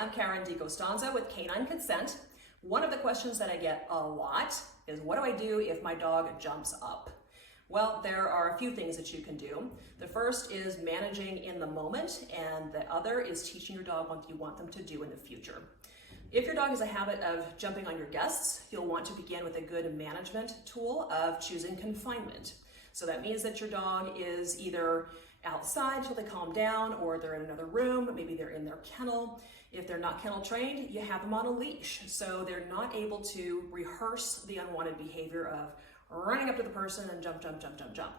I'm Karen DiCostanzo with Canine Consent. One of the questions that I get a lot is, what do I do if my dog jumps up? Well, there are a few things that you can do. The first is managing in the moment, and the other is teaching your dog what you want them to do in the future. If your dog has a habit of jumping on your guests, you'll want to begin with a good management tool of choosing confinement. So that means that your dog is either outside until they calm down, or they're in another room, maybe they're in their kennel. If they're not kennel trained, you have them on a leash, so they're not able to rehearse the unwanted behavior of running up to the person and jump, jump, jump, jump, jump.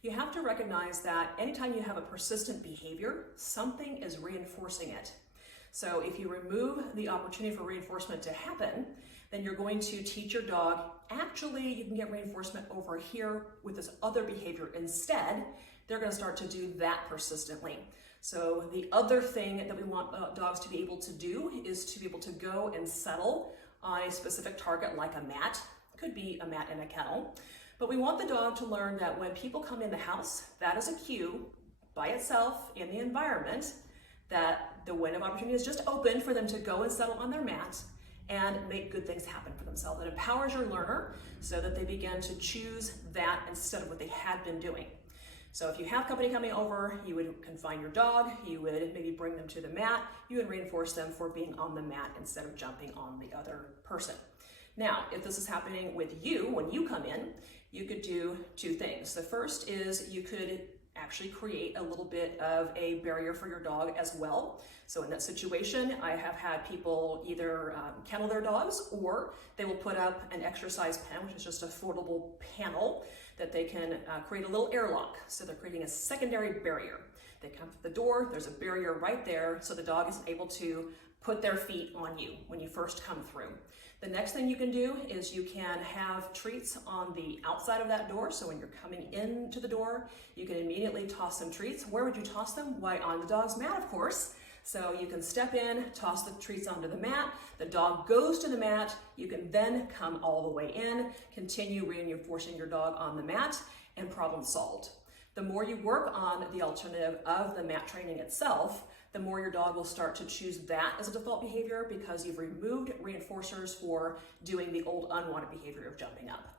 You have to recognize that anytime you have a persistent behavior, something is reinforcing it. So if you remove the opportunity for reinforcement to happen, then you're going to teach your dog, actually, you can get reinforcement over here with this other behavior instead. They're going to start to do that persistently. So the other thing that we want dogs to be able to do is to be able to go and settle on a specific target like a mat. It could be a mat in a kennel. But we want the dog to learn that when people come in the house, that is a cue by itself in the environment that the window of opportunity is just open for them to go and settle on their mat and make good things happen for themselves. It empowers your learner so that they begin to choose that instead of what they had been doing. So if you have company coming over, you would confine your dog, you would maybe bring them to the mat, you would reinforce them for being on the mat instead of jumping on the other person. Now, if this is happening with you, when you come in, you could do two things. The first is you could actually create a little bit of a barrier for your dog as well. So in that situation, I have had people either kennel their dogs, or they will put up an exercise pen, which is just a foldable panel that they can create a little airlock. So they're creating a secondary barrier. They come to the door, there's a barrier right there, so the dog isn't able to put their feet on you when you first come through. The next thing you can do is you can have treats on the outside of that door. So when you're coming into the door, you can immediately toss some treats. Where would you toss them? Why, on the dog's mat, of course. So you can step in, toss the treats onto the mat, the dog goes to the mat, you can then come all the way in, continue reinforcing your dog on the mat, and problem solved. The more you work on the alternative of the mat training itself, the more your dog will start to choose that as a default behavior because you've removed reinforcers for doing the old unwanted behavior of jumping up.